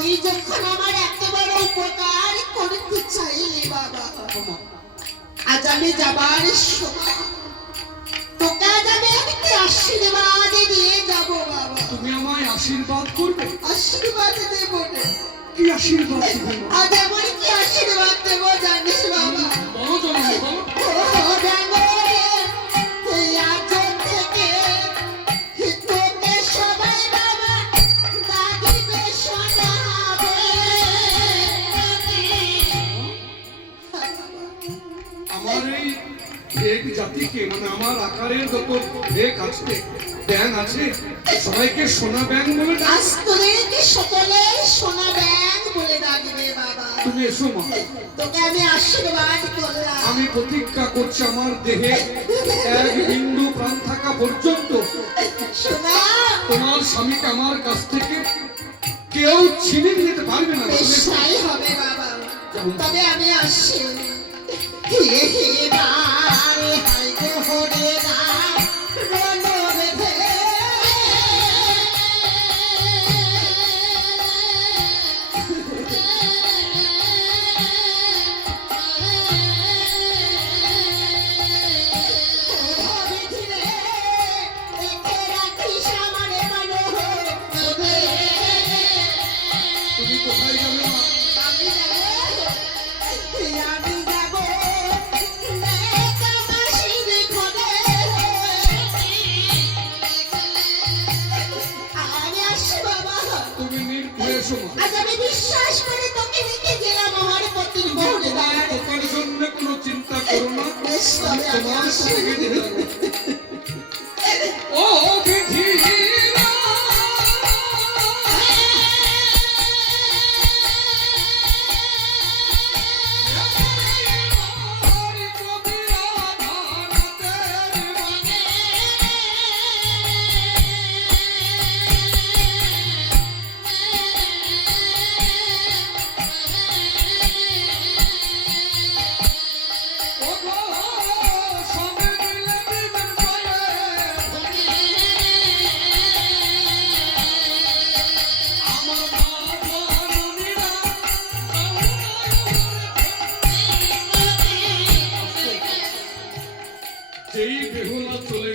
তুই যখন আমার এত বড় উপকার করতে চাইলি বাবা, আজ আমি যাবার সময় তোকে আজ আমি একটি আশীর্বাদ দিয়ে যাব বাবা। তুমি আমায় আশীর্বাদ করবে? আশীর্বাদ দেব না। কি আশীর্বাদ দিবে? আজ এমন কি আশীর্বাদ দেব জানিস বাবা? বলো জননী বলো। ও ডাঙরে, এই আজ থেকে তোকে সবাই বাবা ডাকিবে শোনাবে। আমার এই এক জাতিকে মানে আমার আকারের যত এক আছে ব্যাং আছে সবাইকে সোনা ব্যাং বলে ডাক। আজ তোদেরকে সকলে সোনা ব্যাং বলে ডাকবে বাবা। তুমি এসো মা, তোকে আমি আশীর্বাদ করলাম। আমি প্রতিজ্ঞা করছি আমার দেহে এক বিন্দু প্রাণ থাকা পর্যন্ত শোনা, তোমার স্বামীকে আমার কাছ থেকে কেউ ছিনিয়ে নিতে পারবে না। বেশ তাই হবে বাবা। তবে আমি আসছি। হে হে বারে হাই গো হরে রাম রণ বেঁধে। বিধিরে রেখে রাখিস আমার মনোহর বেঁধে। তুমি কোথায় যাবে মা? আমি যাব কামাসির ঘরে। আমি আসছি বাবা। তুমি নির্ভয়ে এসো মা। আজ আমি বিশ্বাস করে তোকে রেখে গেলাম আমার পতির বহরে। তোমার জন্য কোনো চিন্তা করো না। বেশ তবে আমি তোমার আসছি। থেকে